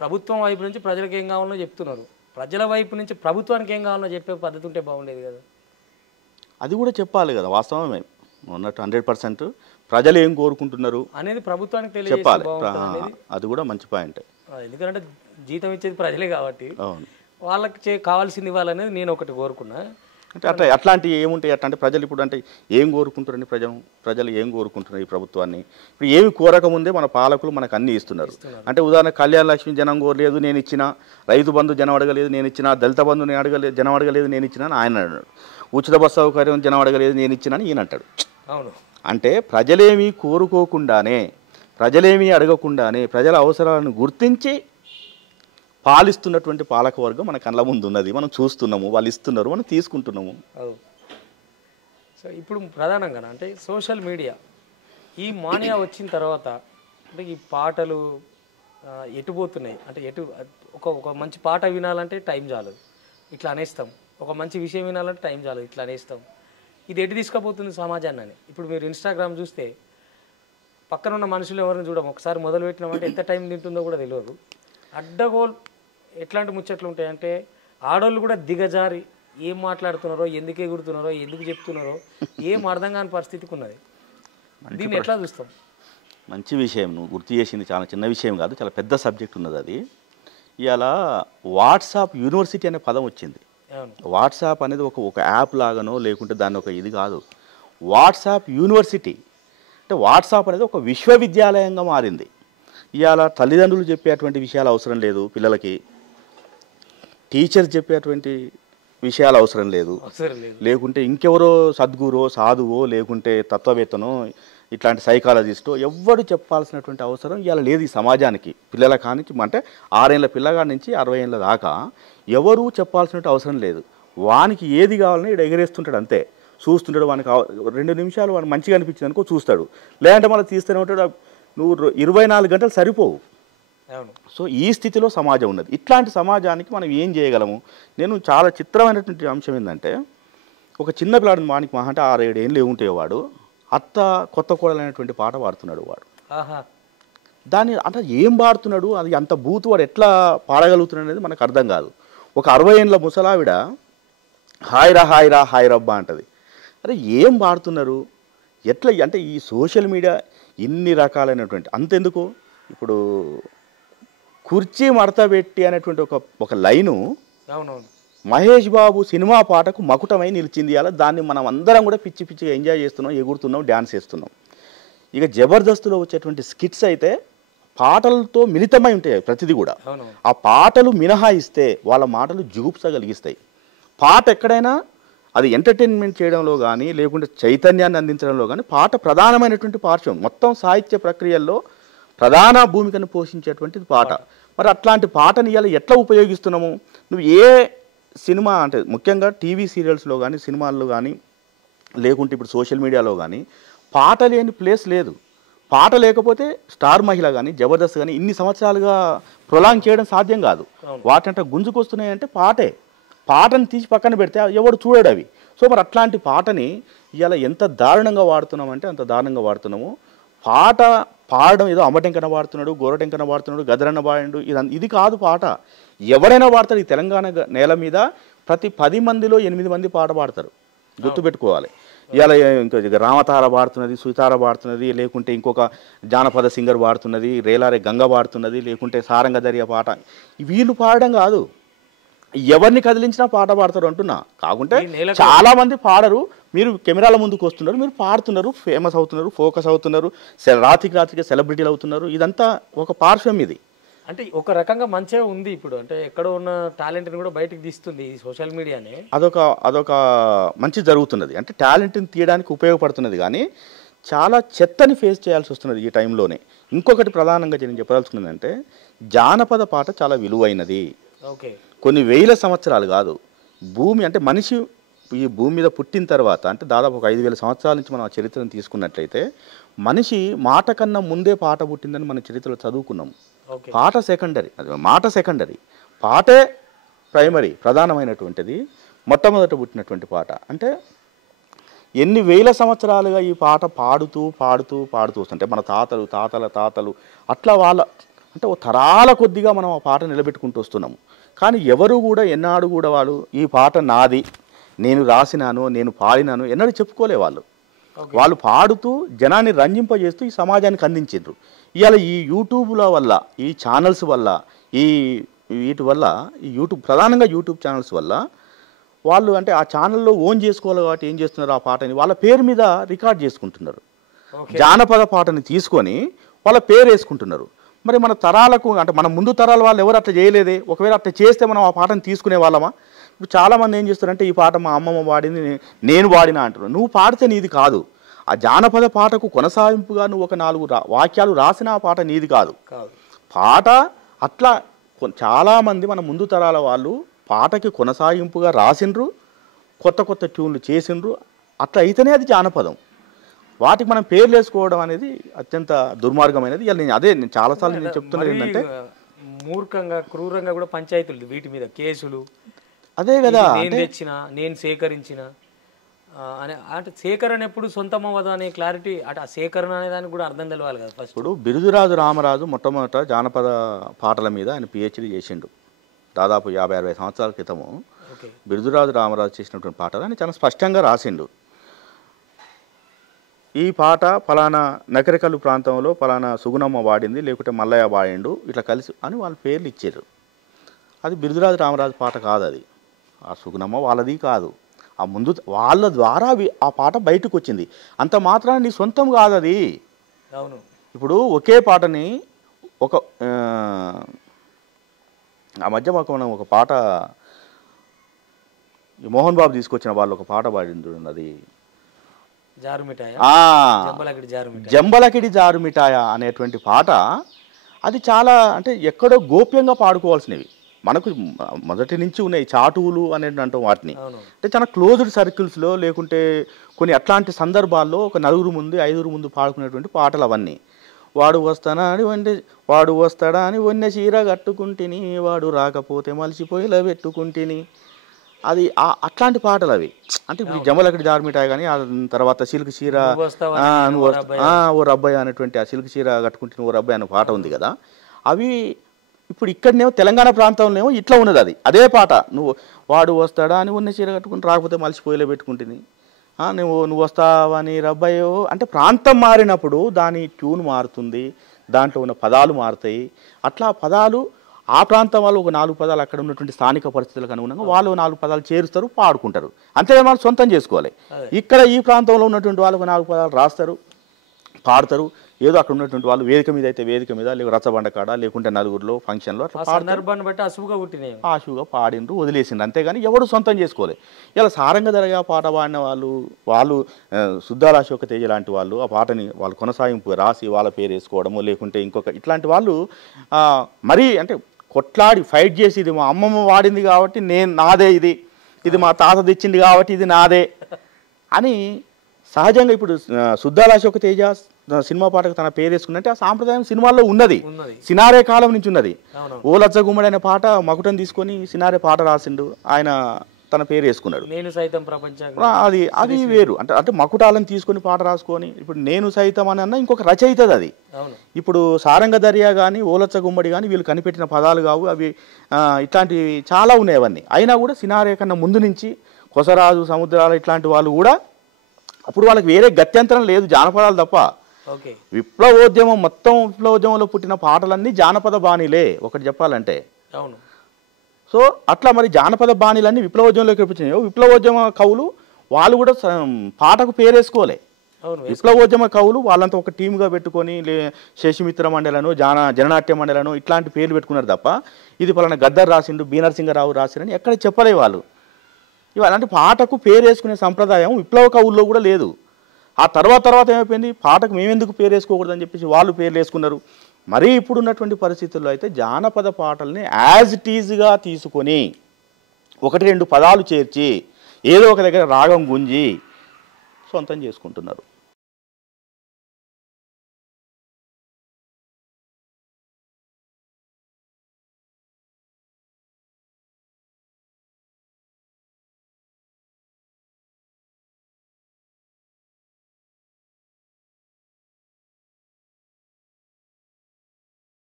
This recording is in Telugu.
ప్రభుత్వం వైపు నుంచి ప్రజలకు ఏం కావాలో చెప్తున్నారు, ప్రజల వైపు నుంచి ప్రభుత్వానికి ఏం కావాలో చెప్పే పద్ధతి ఉంటే బాగుండేది కదా. అది కూడా చెప్పాలి కదా, వాస్తవమే ఉన్నట్టు 100% ప్రజలు ఏం కోరుకుంటున్నారు అనేది ప్రభుత్వానికి చెప్పాలి. తెలియజేయాలి. అది కూడా మంచి పాయింట్. ఎందుకంటే జీతం ఇచ్చేది ప్రజలే కాబట్టి అవును, వాళ్ళకి కావాల్సింది ఇవ్వాలనేది నేను ఒకటి కోరుకున్నా. అంటే అట్లాంటివి ఏముంటాయి అట్లా అంటే ప్రజలు ఇప్పుడు అంటే ఏం కోరుకుంటారని ప్రజలు ఏం కోరుకుంటున్నారు ఈ ప్రభుత్వాన్ని? ఇప్పుడు ఏమి కోరకముందే మన పాలకులు మనకు అన్నీ ఇస్తున్నారు. అంటే ఉదాహరణ కళ్యాణ లక్ష్మి జనం కోరలేదు నేను ఇచ్చిన, రైతు బంధు జనం అడగలేదు నేను ఇచ్చిన, దళిత బంధు జనం అడగలేదు నేను ఇచ్చిన అని ఆయన అన్నాడు, ఉచిత బస్సు సౌకర్యం జనం అడగలేదు నేను ఇచ్చిన అని ఈయన అంటాడు. అవును, అంటే ప్రజలేమీ కోరుకోకుండానే, ప్రజలేమీ అడగకుండానే ప్రజల అవసరాలను గుర్తించి పాలిస్తున్నటువంటి పాలకవర్గం మన కళ్ళ ముందు ఉన్నది, మనం చూస్తున్నాము, వాళ్ళు ఇస్తున్నారు, మనం తీసుకుంటున్నాము. సో ఇప్పుడు ప్రధానంగా అంటే సోషల్ మీడియా ఈ మానియా వచ్చిన తర్వాత అంటే ఈ పాటలు ఎటుపోతున్నాయి అంటే ఒక మంచి పాట వినాలంటే టైం చాలదు, ఇట్లా అనేస్తాం. ఒక మంచి విషయం వినాలంటే టైం చాలదు, ఇట్లా అనేస్తాం. ఇది ఎటు తీసుకుపోతుంది సమాజాన్ని అని. ఇప్పుడు మీరు ఇన్స్టాగ్రామ్ చూస్తే పక్కన ఉన్న మనుషులు ఎవరిని చూడము, ఒకసారి మొదలు పెట్టినామంటే ఎంత టైం తింటుందో కూడా తెలియదు. అడ్డగోల్ ఎట్లాంటి ముచ్చట్లు ఉంటాయంటే ఆడోళ్ళు కూడా దిగజారి ఏం మాట్లాడుతున్నారో, ఎందుకు ఎగురుతున్నారో, ఎందుకు చెప్తున్నారో ఏం అర్థం కాని పరిస్థితికి ఉన్నది. దీన్ని ఎట్లా చూస్తాం? మంచి విషయం నువ్వు గుర్తు చేసింది, చాలా చిన్న విషయం కాదు, చాలా పెద్ద సబ్జెక్ట్ ఉన్నది అది. ఇవాళ వాట్సాప్ యూనివర్సిటీ అనే పదం వచ్చింది. వాట్సాప్ అనేది ఒక యాప్ లాగానో లేకుంటే దాన్ని ఒక ఇది కాదు, వాట్సాప్ యూనివర్సిటీ. అంటే వాట్సాప్ అనేది ఒక విశ్వవిద్యాలయంగా మారింది. ఇవాళ తల్లిదండ్రులు చెప్పేటువంటి విషయాలు అవసరం లేదు పిల్లలకి, టీచర్స్ చెప్పేటువంటి విషయాలు అవసరం లేదు, లేకుంటే ఇంకెవరో సద్గురో సాధువో లేకుంటే తత్వవేత్తనో ఇట్లాంటి సైకాలజిస్టో ఎవ్వరు చెప్పాల్సినటువంటి అవసరం ఇవాళ లేదు ఈ సమాజానికి. పిల్లల కానించి అంటే 6 ఏళ్ళ పిల్లగాడి నుంచి 60 ఏళ్ళ దాకా ఎవరూ చెప్పాల్సినట్టు అవసరం లేదు. వానికి ఏది కావాలని ఇక్కడ ఎగరేస్తుంటాడు, అంతే చూస్తుంటాడు. వానికి 2 నిమిషాలు వానికి మంచిగా అనిపించింది అనుకో చూస్తాడు, లేదంటే మళ్ళీ తీస్తూనే ఉంటాడు. నువ్వు 24 గంటలు సరిపోవు. సో ఈ స్థితిలో సమాజం ఉన్నది. ఇట్లాంటి సమాజానికి మనం ఏం చేయగలము? నేను చాలా చిత్రమైనటువంటి అంశం ఏంటంటే, ఒక చిన్న పిల్లాడిని వానికి మా అంటే 6-7 ఏళ్ళు ఏముంటాయో వాడు అత్త కొత్త కోడలైనటువంటి పాట పాడుతున్నాడు. వాడు దాన్ని అంటే ఏం పాడుతున్నాడు, అది అంత బూతు వాడు ఎట్లా పాడగలుగుతున్నాడు అనేది మనకు అర్థం కాదు. ఒక 60 ఏళ్ళ ముసలావిడ హాయిరా హాయిరా హాయిరబ్బా అంటది. అరే ఏం పాడుతున్నారు, ఎట్లా అంటే ఈ సోషల్ మీడియా ఇన్ని రకాలైనటువంటి అంతెందుకు. ఇప్పుడు కుర్చీ మడత పెట్టి అనేటువంటి ఒక లైను మహేష్ బాబు సినిమా పాటకు మకుటమై నిలిచింది. అలా దాన్ని మనం అందరం కూడా పిచ్చి పిచ్చిగా ఎంజాయ్ చేస్తున్నాం, ఎగురుతున్నాం, డ్యాన్స్ చేస్తున్నాం. ఇక జబర్దస్త్లో వచ్చేటువంటి స్కిట్స్ అయితే పాటలతో మిళితమై ఉంటాయి ప్రతిదీ కూడా. ఆ పాటలు మినహాయిస్తే వాళ్ళ మాటలు జుగుప్స కలిగిస్తాయి. పాట ఎక్కడైనా అది ఎంటర్టైన్మెంట్ చేయడంలో కానీ లేకుంటే చైతన్యాన్ని అందించడంలో కానీ పాట ప్రధానమైనటువంటి పార్శ్వం. మొత్తం సాహిత్య ప్రక్రియల్లో ప్రధాన భూమికను పోషించేటువంటిది పాట. మరి అట్లాంటి పాటని ఇలా ఎట్లా ఉపయోగిస్తున్నాము? నువ్వు ఏ సినిమా అంటే ముఖ్యంగా టీవీ సీరియల్స్లో కానీ సినిమాల్లో కానీ లేకుంటే ఇప్పుడు సోషల్ మీడియాలో కానీ పాట లేని ప్లేస్ లేదు. పాట లేకపోతే స్టార్ మహిళ కానీ జబర్దస్త్ కానీ ఇన్ని సంవత్సరాలుగా ప్రొలాంగ్ చేయడం సాధ్యం కాదు. వాటంటే గుంజుకొస్తున్నాయంటే పాటను తీసి పక్కన పెడితే ఎవడు చూడడు అవి. సో మరి అట్లాంటి పాటని ఇలా ఎంత దారుణంగా వాడుతున్నామంటే అంత దారుణంగా వాడుతున్నాము. పాట పాడడం ఏదో అమ్మటెంకన పాడుతున్నాడు, గోరటెంకన పాడుతున్నాడు, గదరన్న పాడాడు, ఇది కాదు పాట. ఎవరైనా పాడతారు. ఈ తెలంగాణ నేల మీద ప్రతి 10 మందిలో 8 మంది పాట పాడతారు, గుర్తుపెట్టుకోవాలి. ఇవాళ ఇంకా రామతార పాడుతున్నది, సుతార పాడుతున్నది, లేకుంటే ఇంకొక జానపద సింగర్ పాడుతున్నది, రేలారే గంగ పాడుతున్నది, లేకుంటే సారంగదర్య పాట. వీళ్ళు పాడడం కాదు, ఎవరిని కదిలించినా పాట పాడతారు అంటున్నా. కాకుంటే చాలా మంది పాడరు. మీరు కెమెరాల ముందుకు వస్తున్నారు, మీరు పాడుతున్నారు, ఫేమస్ అవుతున్నారు, ఫోకస్ అవుతున్నారు, రాత్రికి సెలబ్రిటీలు అవుతున్నారు. ఇదంతా ఒక పార్శ్వం. ఇది అంటే ఒక రకంగా మంచిగా ఉంది. ఇప్పుడు అంటే ఎక్కడో ఉన్న టాలెంట్ని కూడా బయటకు తీస్తుంది ఈ సోషల్ మీడియానే. అదొక మంచి జరుగుతున్నది, అంటే టాలెంట్ని తీయడానికి ఉపయోగపడుతున్నది. కానీ చాలా చెత్తని ఫేస్ చేయాల్సి వస్తున్నది ఈ టైంలోనే. ఇంకొకటి ప్రధానంగా నేను చెప్పదలుచుకున్నది అంటే జానపద పాట చాలా విలువైనది. కొన్ని వేల సంవత్సరాలు కాదు, భూమి అంటే మనిషి ఈ భూమి మీద పుట్టిన తర్వాత అంటే దాదాపు ఒక 5000 సంవత్సరాల నుంచి మనం ఆ చరిత్రను తీసుకున్నట్లయితే మనిషి మాట కన్నా ముందే పాట పుట్టిందని మన చరిత్రలో చదువుకున్నాం. పాట సెకండరీ, అది మాట సెకండరీ, పాటే ప్రైమరీ, ప్రధానమైనటువంటిది. మొట్టమొదట పుట్టినటువంటి పాట అంటే ఎన్ని వేల సంవత్సరాలుగా ఈ పాట పాడుతూ వస్తుంటే మన తాతలు తాతల తాతలు అట్లా అంటే ఓ తరాల కొద్దిగా మనం ఆ పాట నిలబెట్టుకుంటూ వస్తున్నాము. కానీ ఎవరు కూడా ఎన్నాడు కూడా వాళ్ళు ఈ పాట నాది, నేను రాసినాను, నేను పాడినాను ఎన్నడూ చెప్పుకోలే వాళ్ళు. వాళ్ళు పాడుతూ జనాన్ని రంజింపజేస్తూ ఈ సమాజానికి అందించారు. ఇవాళ ఈ యూట్యూబ్ల వల్ల, ఈ ఛానల్స్ వల్ల, వీటి వల్ల, ఈ యూట్యూబ్ ప్రధానంగా యూట్యూబ్ ఛానల్స్ వల్ల వాళ్ళు అంటే ఆ ఛానల్లో ఓన్ చేసుకోవాలి కాబట్టి ఏం చేస్తున్నారు, ఆ పాటని వాళ్ళ పేరు మీద రికార్డ్ చేసుకుంటున్నారు. జానపద పాటని తీసుకొని వాళ్ళ పేరు వేసుకుంటున్నారు. మరి మన తరాలకు అంటే మన ముందు తరాల వాళ్ళు ఎవరు అట్లా చేయలేదే. ఒకవేళ అట్లా చేస్తే మనం ఆ పాటను తీసుకునే వాళ్ళమా? ఇప్పుడు చాలామంది ఏం చేస్తారంటే ఈ పాట మా అమ్మమ్మ పాడింది నేను పాడినా అంటున్నాను. నువ్వు పాడితే నీది కాదు. ఆ జానపద పాటకు కొనసాగింపుగా నువ్వు ఒక 4 వాక్యాలు రాసిన ఆ పాట నీది కాదు. పాట అట్లా చాలామంది మన ముందు తరాల వాళ్ళు పాటకి కొనసాగింపుగా రాసిండ్రు, కొత్త కొత్త ట్యూన్లు చేసిండ్రు. అట్లా అయితేనే అది జానపదం. వాటికి మనం పేర్లు వేసుకోవడం అనేది అత్యంత దుర్మార్గమైనది. నేను చాలాసార్లు నేను చెప్తున్నది ఏంటంటే మూర్ఖంగా క్రూరంగా కూడా పంచాయతీలు వీటి మీద కేసులు. అదే కదా, నేను తెచ్చిన, నేను సేకరించిన అనే అంటే సేకరణ ఎప్పుడు సొంతం అవ్వదు అనే క్లారిటీ అంటే ఆ సేకరణ అనే దానికి కూడా అర్థం తెలవాలి కదా ఫస్ట్. ఇప్పుడు బిరుదురాజు రామరాజు మొట్టమొదట జానపద పాటల మీద ఆయన పిహెచ్డి చేసిండు. దాదాపు 50-60 సంవత్సరాల క్రితము బిరుదురాజు రామరాజు చేసినటువంటి పాటలు అని చాలా స్పష్టంగా రాసిండు. ఈ పాట ఫలానా నకరికల్లు ప్రాంతంలో ఫలానా సుగుణమ్మ వాడింది, లేకుంటే మల్లయ్య వాడిండు, ఇట్లా కలిసి అని వాళ్ళ పేర్లు ఇచ్చారు. అది బిరుదురాజు రామరాజు పాట కాదు. అది ఆ సుగుణమ్మ వాళ్ళది కాదు. ఆ ముందు వాళ్ళ ద్వారా ఆ పాట బయటకు వచ్చింది. అంత మాత్రాన నీ సొంతం కాదు అది. అవును. ఇప్పుడు ఒకే పాటని ఆ మధ్య మనం ఒక పాట మోహన్ బాబు తీసుకొచ్చిన వాళ్ళు ఒక పాట పాడింది. అది జంబలకిడి జారు మిఠాయ అనేటువంటి పాట. అది చాలా అంటే ఎక్కడో గోప్యంగా పాడుకోవాల్సినవి. మనకు మొదటి నుంచి ఉన్నాయి చాటువులు అనేది అంటాం వాటిని. అంటే చాలా క్లోజ్డ్ సర్కిల్స్లో లేకుంటే కొన్ని అట్లాంటి సందర్భాల్లో ఒక 4 ముందు 5 ముందు పాడుకునేటువంటి పాటలు అవన్నీ. వాడు వస్తాడా అని వన్నె చీర కట్టుకుంటుని, వాడు రాకపోతే మలిసిపోయిలా పెట్టుకుంటుని. అది అట్లాంటి పాటలు అవి. అంటే ఇప్పుడు జంబలకిడి జారు మిఠాయి కానీ ఆ తర్వాత సిల్క్ చీర ఓ రబ్బాయి అనేటువంటి ఆ సిల్క్ చీర కట్టుకుంటుని ఓ రబ్బాయి అనే పాట ఉంది కదా. అవి ఇప్పుడు ఇక్కడనేమో తెలంగాణ ప్రాంతంలో ఇట్లా ఉన్నది. అదే పాట వాడు వస్తాడా అని ఉన్న చీర కట్టుకుని రాకపోతే మలిసిపోయిలో పెట్టుకుంటుంది, నువ్వు వస్తావని రబ్బాయో. అంటే ప్రాంతం మారినప్పుడు దాని ట్యూన్ మారుతుంది, దాంట్లో ఉన్న పదాలు మారుతాయి. అట్లా పదాలు ఆ ప్రాంతం వాళ్ళు ఒక 4 పదాలు అక్కడ ఉన్నటువంటి స్థానిక పరిస్థితులకు అనుగుణంగా వాళ్ళు 4 పదాలు చేరుస్తారు, పాడుకుంటారు. అంతే వాళ్ళు సొంతం చేసుకోవాలి. ఇక్కడ ఈ ప్రాంతంలో ఉన్నటువంటి వాళ్ళు ఒక 4 పదాలు రాస్తారు, పాడతారు. ఏదో అక్కడ ఉన్నటువంటి వాళ్ళు వేదిక మీద అయితే వేదిక మీద, లేక రచ్చబండ కాడ, లేకుంటే నలుగురిలో ఫంక్షన్లో అట్లా సందర్భాన్ని బట్టి ఆశువుగా పాడిండ్రు, వదిలేసిండ్రు. అంతేగాని ఎవడు సొంతం చేసుకోవాలి. ఇలా సారంగధరగా పాట పాడిన వాళ్ళు సుద్దాల అశోక తేజ లాంటి వాళ్ళు ఆ పాటని వాళ్ళు కొనసాగింపు రాసి వాళ్ళ పేరు వేసుకోవడము, లేకుంటే ఇంకొక ఇట్లాంటి వాళ్ళు మరీ అంటే కొట్లాడి ఫైట్ చేసి ఇది మా అమ్మమ్మ వాడింది కాబట్టి నాదే, ఇది మా తాత తెచ్చింది కాబట్టి ఇది నాదే అని సహజంగా ఇప్పుడు సుద్దాల అశోక తేజ సినిమా పాటకు తన పేరు వేసుకున్నట్టే ఆ సాంప్రదాయం సినిమాల్లో ఉన్నది. సినారే కాలం నుంచి ఉన్నది. ఓ లచ్చ గుమ్మడి అనే పాట మకుటం తీసుకొని సినారే పాట రాసిండు, ఆయన తన పేరు వేసుకున్నాడు. అది వేరు. అంటే మకుటాలను తీసుకొని పాట రాసుకొని ఇప్పుడు నేను సైతం అని అన్న ఇంకొక రచయితది అది. ఇప్పుడు సారంగధర్య కానీ ఓలచ్చ గుమ్మడి కానీ వీళ్ళు కనిపెట్టిన పదాలు కావు అవి. ఇట్లాంటివి చాలా ఉన్నాయి అవన్నీ. అయినా కూడా సినారే కన్నా ముందు నుంచి కొసరాజు సముద్రాలు ఇట్లాంటి వాళ్ళు కూడా అప్పుడు వాళ్ళకి వేరే గత్యంతరం లేదు, జానపదాలు తప్ప. విప్లవోద్యమం మొత్తం విప్లవోద్యమంలో పుట్టిన పాటలన్నీ జానపద బాణీలే ఒకటి చెప్పాలంటే. సో అట్లా మరి జానపద బాణీలన్నీ విప్లవోద్యమంలోకి వచ్చినాయో విప్లవోద్యమ కవులు వాళ్ళు కూడా పాటకు పేరేసుకోలే. విప్లవోద్యమ కవులు వాళ్ళంతా ఒక టీముగా పెట్టుకొని శశిమిత్ర మండలను, జననాట్య మండలను ఇట్లాంటి పేర్లు పెట్టుకున్నారు తప్ప ఇది పలానా గద్దర్ రాసిండు, బి నరసింహరావు రాసిండని ఎక్కడ చెప్పలే వాళ్ళు. ఇవాళ పాటకు పేరు వేసుకునే సంప్రదాయం విప్లవ కవుల్లో కూడా లేదు. ఆ తర్వాత ఏమైపోయింది, పాటకు మేమెందుకు పేరు వేసుకోకూడదని చెప్పేసి వాళ్ళు పేర్లు వేసుకున్నారు. మరీ ఇప్పుడున్నటువంటి పరిస్థితుల్లో అయితే జానపద పాటల్ని యాజ్ ఇట్ ఈజ్గా తీసుకొని 1-2 పదాలు చేర్చి ఏదో ఒక దగ్గర రాగం గుంజి సొంతం చేసుకుంటున్నారు.